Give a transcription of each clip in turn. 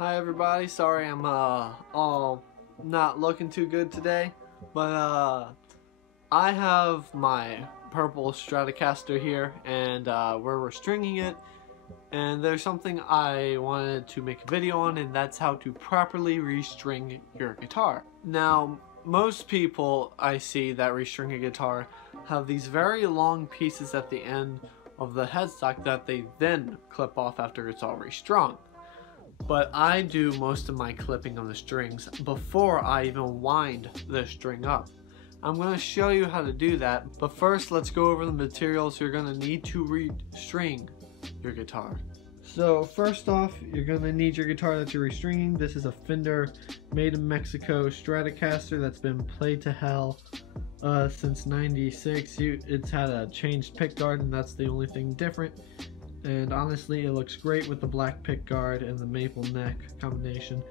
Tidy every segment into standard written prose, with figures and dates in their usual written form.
Hi everybody, sorry I'm all not looking too good today, but I have my purple Stratocaster here and we're restringing it, and there's something I wanted to make a video on, and that's how to properly restring your guitar. Now most people I see that restring a guitar have these very long pieces at the end of the headstock that they then clip off after it's all restrung. But I do most of my clipping of the strings before I even wind the string up. I'm going to show you how to do that, but first let's go over the materials you're going to need to restring your guitar. So first off, you're going to need your guitar that you're restringing. This is a Fender made in Mexico Stratocaster that's been played to hell since '96. It's had a changed pickguard, and that's the only thing different. And honestly, it looks great with the black pick guard and the maple neck combination.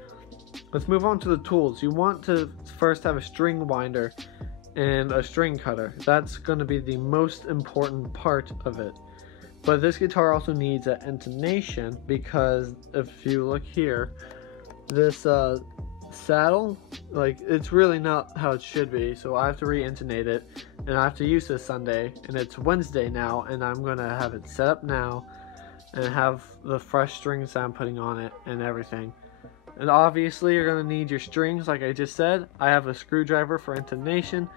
Let's move on to the tools. You want to first have a string winder and a string cutter. That's going to be the most important part of it. But this guitar also needs an intonation, because if you look here, this saddle, like, it's really not how it should be, so I have to re-intonate it, and I have to use this Sunday, and it's Wednesday now, and I'm gonna have it set up now and have the fresh strings I'm putting on it and everything. And obviously you're gonna need your strings, like I just said. I have a screwdriver for intonation,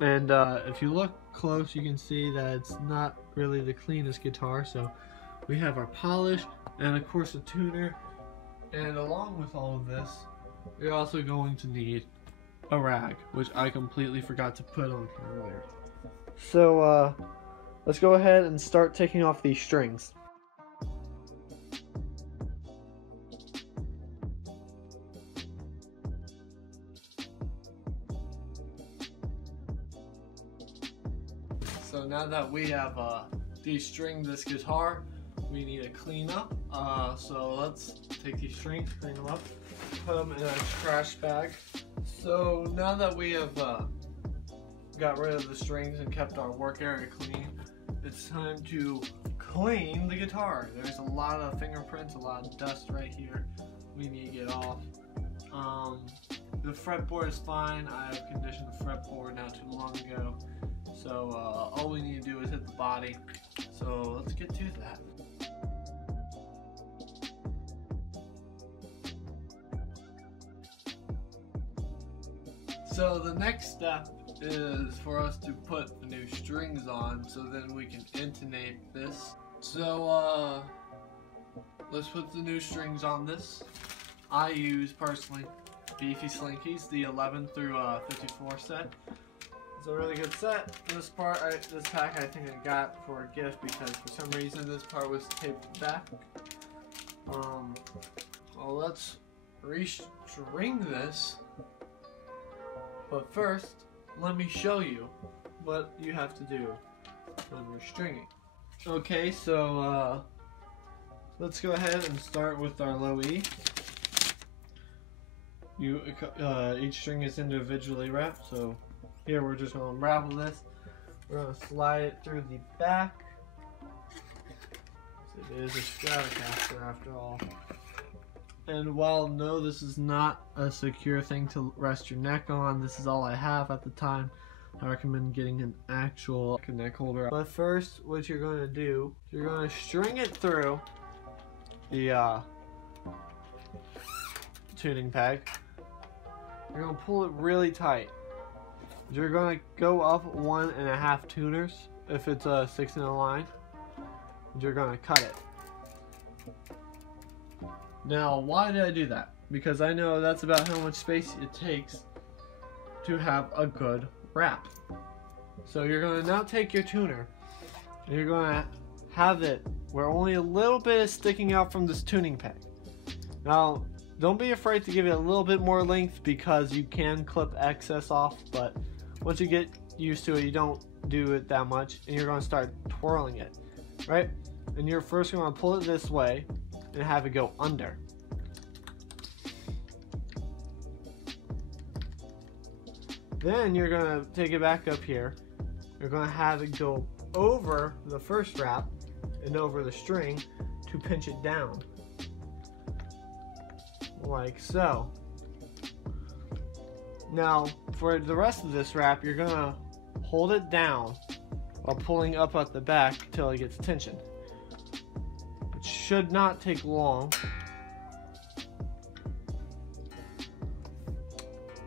and if you look close you can see that it's not really the cleanest guitar. So we have our polish and of course a tuner, and along with all of this you're also going to need a rag, which I completely forgot to put on here earlier. So let's go ahead and start taking off these strings. So now that we have de-stringed this guitar, we need to clean up. So let's take these strings, clean them up, put them in a trash bag. So now that we have got rid of the strings and kept our work area clean, it's time to clean the guitar. There's a lot of fingerprints, a lot of dust right here we need to get off. The fretboard is fine. I have conditioned the fretboard not too long ago. So all we need to do is hit the body. So let's get to that. So the next step is for us to put the new strings on, so then we can intonate this. So let's put the new strings on this. I use personally Beefy Slinkies, the 11 through 54 set. It's a really good set. This pack I think I got for a gift, because for some reason this part was taped back. Well, let's restring this. But first, let me show you what you have to do when restringing. Okay, so let's go ahead and start with our low E. Each string is individually wrapped, so here we're just going to unravel this. We're going to slide it through the back. It is a Stratocaster after all. And while no, this is not a secure thing to rest your neck on, this is all I have at the time. I recommend getting an actual neck holder. But first, what you're going to do, you're going to string it through the tuning peg. You're going to pull it really tight. You're going to go up 1.5 tuners if it's a 6 in a line. You're going to cut it. Now, why did I do that? Because I know that's about how much space it takes to have a good wrap. So you're going to now take your tuner and you're going to have it where only a little bit is sticking out from this tuning peg. Now, don't be afraid to give it a little bit more length, because you can clip excess off, but once you get used to it, you don't do it that much, and you're going to start twirling it, right? And you're first going to pull it this way and have it go under. Then you're going to take it back up here. You're going to have it go over the first wrap and over the string to pinch it down. like so. Now, for the rest of this wrap, you're gonna hold it down while pulling up at the back until it gets tension. It should not take long.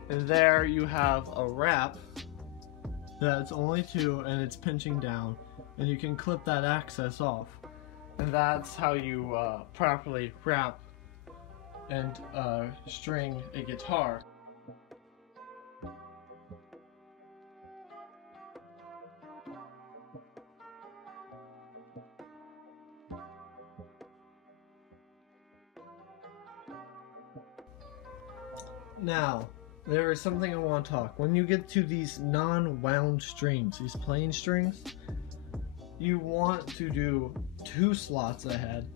And there you have a wrap that's only 2 and it's pinching down, and you can clip that access off. And that's how you properly wrap and string a guitar. Now, there is something I want to talk. When you get to these non-wound strings, these plain strings, you want to do 2 slots ahead,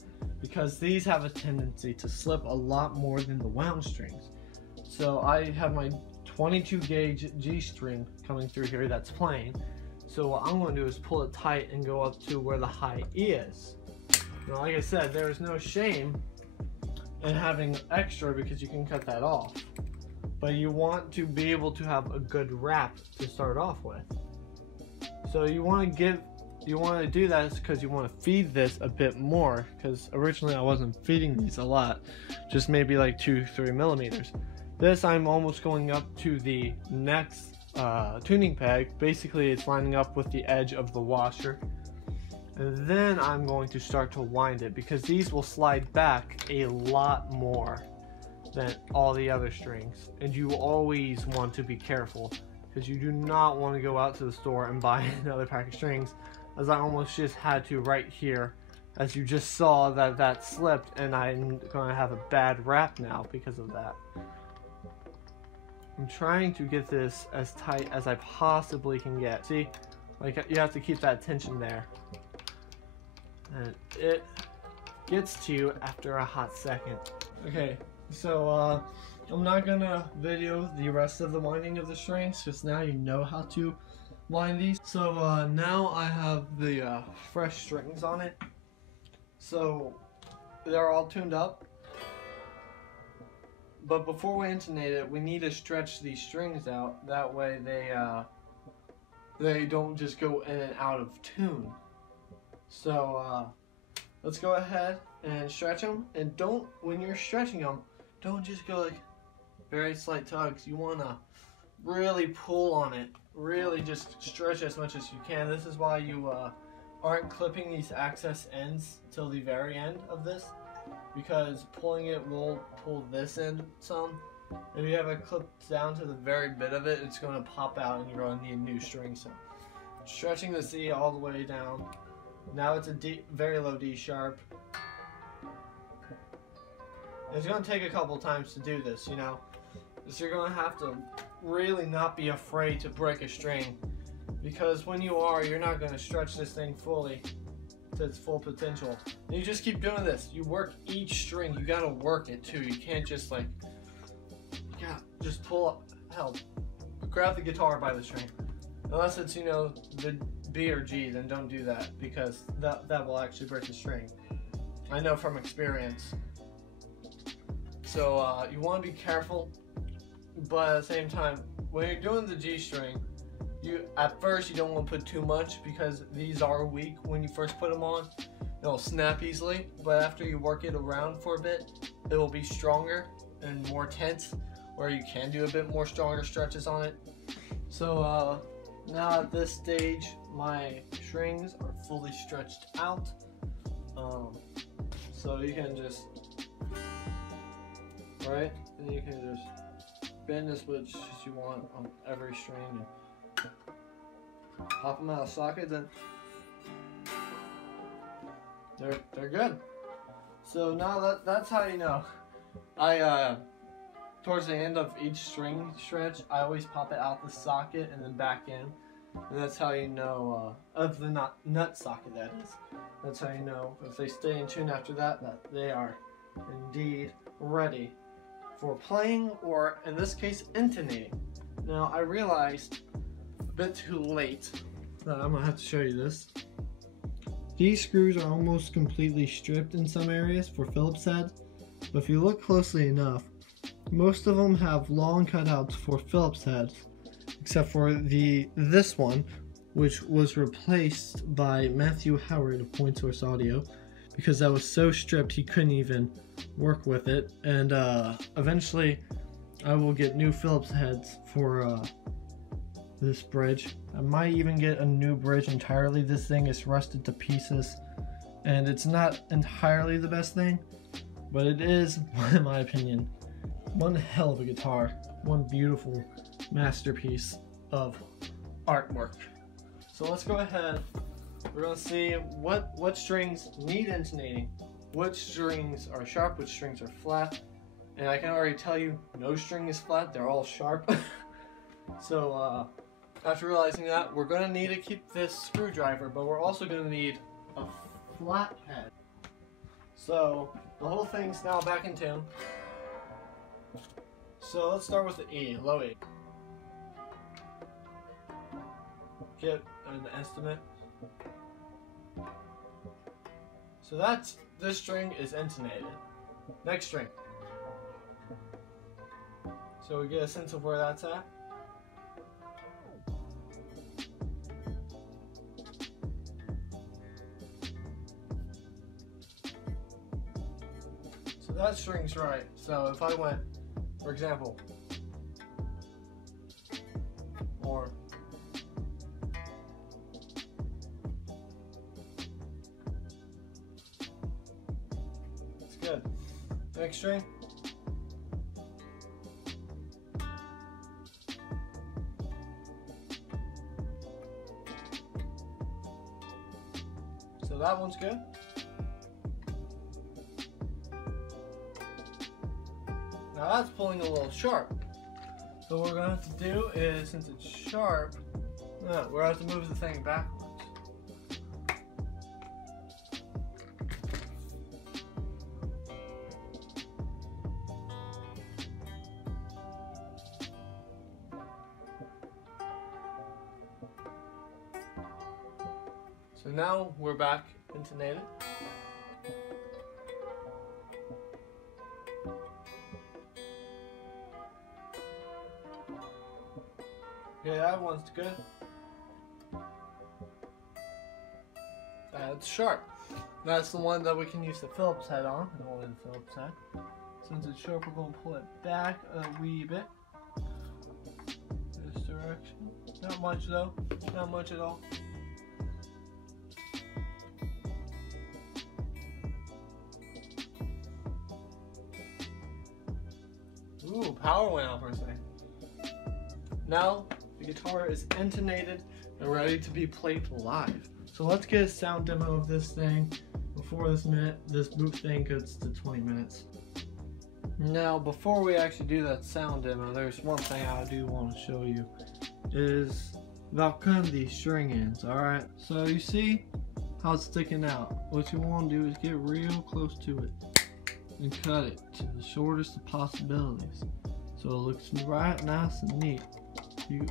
because these have a tendency to slip a lot more than the wound strings. So I have my 22 gauge G string coming through here that's plain. So what I'm going to do is pull it tight and go up to where the high E is. Now, like I said, there is no shame in having extra because you can cut that off. But you want to be able to have a good wrap to start off with. So you want to do that because you want to feed this a bit more, because originally I wasn't feeding these a lot, just maybe like 2-3 millimeters. This I'm almost going up to the next tuning peg. Basically it's lining up with the edge of the washer, and then I'm going to start to wind it, because these will slide back a lot more than all the other strings, and you always want to be careful, because you do not want to go out to the store and buy another pack of strings, as I almost just had to right here, as you just saw that slipped, and I'm going to have a bad wrap now because of that. I'm trying to get this as tight as I possibly can get. See, like, you have to keep that tension there, and it gets to you after a hot second. Okay, so I'm not gonna video the rest of the winding of the strings, because now you know how to wind these. So now I have the fresh strings on it, so they're all tuned up. But before we intonate it, we need to stretch these strings out. That way they don't just go in and out of tune. So let's go ahead and stretch them. And don't, when you're stretching them, don't just go like very slight tugs. You want to really pull on it. Really just stretch as much as you can. This is why you aren't clipping these access ends till the very end of this, because pulling it will pull this end some. If you have it clipped down to the very bit of it, it's going to pop out and you're going to need new string. So stretching the C all the way down. Now it's a D, very low D sharp. It's going to take a couple times to do this, you know. So you're going to have to really not be afraid to break a string, because when you are, you're not going to stretch this thing fully to its full potential. And you just keep doing this. You work each string. You got to work it too. You can't just like, yeah, just pull up. Hell, grab the guitar by the string. Unless it's, you know, the B or G, then don't do that, because that will actually break the string. I know from experience. So you want to be careful, but at the same time, when you're doing the G string, at first you don't want to put too much, because these are weak when you first put them on. It'll snap easily, but after you work it around for a bit, it will be stronger and more tense, where you can do a bit more stronger stretches on it. So now at this stage, my strings are fully stretched out. So you can just, right, and you can just bend as much as you want on every string and pop them out of socket. Then they're good. So now that's how you know. I towards the end of each string stretch, I always pop it out the socket and then back in, and that's how you know of the nut socket, that is. That's how you know if they stay in tune after that they are indeed ready for playing, or in this case, intonating. Now I realized a bit too late that I'm gonna have to show you this. These screws are almost completely stripped in some areas for Phillips head, But if you look closely enough, most of them have long cutouts for Phillips heads, except for this one, which was replaced by Matthew Howard of Point Source Audio, because that was so stripped he couldn't even work with it. And eventually I will get new Phillips heads for this bridge. I might even get a new bridge entirely. This thing is rusted to pieces, and it's not entirely the best thing, but it is, in my opinion, one hell of a guitar, one beautiful masterpiece of artwork. So let's go ahead. We're gonna see what strings need intonating, which strings are sharp, which strings are flat, and I can already tell you no string is flat, they're all sharp. So after realizing that, we're gonna need to keep this screwdriver, but we're also gonna need a flat head. So the whole thing's now back in tune. So let's start with the E, low E. Get an estimate. So this string is intonated. Next string. So we get a sense of where that's at. So that string's right. So if I went, for example, or it's good. Next string. So that one's good. Now that's pulling a little sharp. So what we're going to have to do is, since it's sharp, we're going to have to move the thing backwards. So now we're back intonated. Okay, that one's good. That's sharp. That's the one that we can use the Phillips head on. Only the Phillips head. Since it's sharp, we're going to pull it back a wee bit. This direction. Not much though. Not much at all. Ooh, power went out for a second. Now the guitar is intonated and ready to be played live. So let's get a sound demo of this thing before this boot thing gets to 20 minutes. Now before we actually do that sound demo, there's one thing I do want to show you is about cutting these string ends. Alright, so you see how it's sticking out. What you want to do is get real close to it and cut it to the shortest of possibilities so it looks right, nice and neat. If you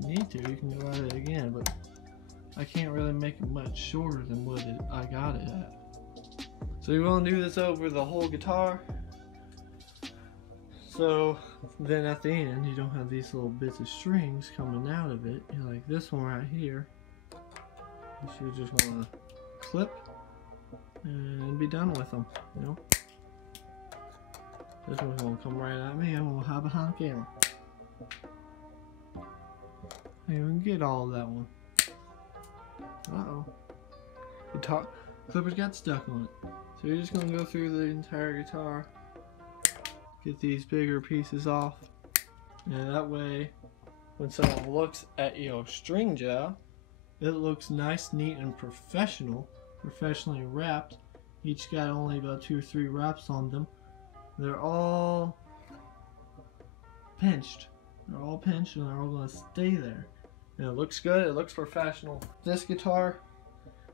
need to, you can go at it again, but I can't really make it much shorter than what I got it at. So you want to do this over the whole guitar, so then at the end you don't have these little bits of strings coming out of it. Like this one right here, you should just want to clip and be done with them, you know. This one's gonna come right at me. I'm gonna hide behind the camera. I didn't even get all of that one. Uh-oh. Guitar clippers got stuck on it. So you're just gonna go through the entire guitar, get these bigger pieces off, and that way when someone looks at your string job, it looks nice, neat, and professionally wrapped. Each got only about 2 or 3 wraps on them. They're all pinched. They're all pinched and they're all going to stay there. And it looks good, it looks professional. This guitar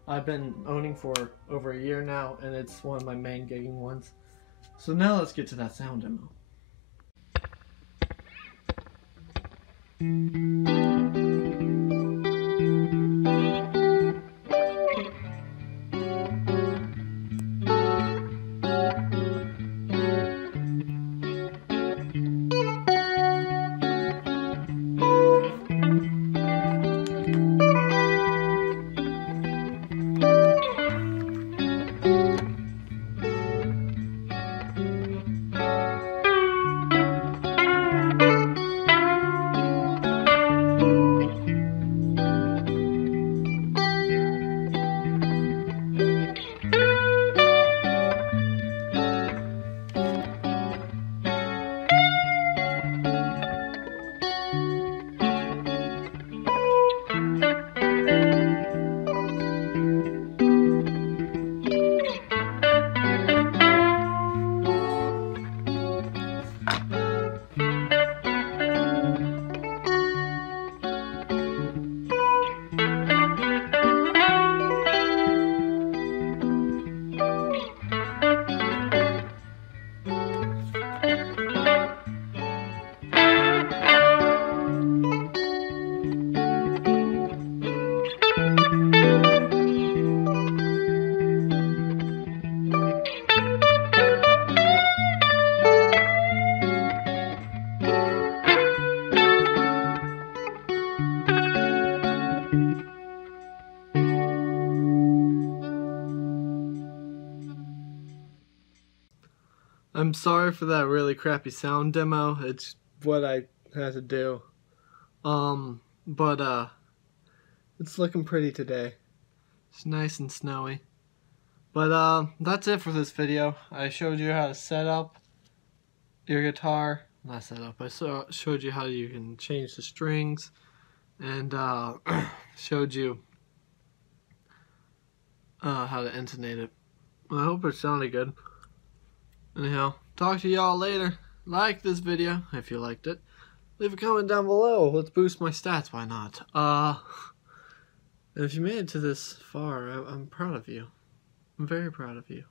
I've been owning for over a year now, and it's one of my main gigging ones. So now let's get to that sound demo. I'm sorry for that really crappy sound demo. It's what I had to do. But it's looking pretty today. It's nice and snowy. But that's it for this video. I showed you how to set up your guitar. Not set up. I showed you how you can change the strings, and showed you how to intonate it. I hope it sounded good. Anyhow, talk to y'all later. Like this video if you liked it. Leave a comment down below. Let's boost my stats. Why not? And if you made it to this far, I'm proud of you. I'm very proud of you.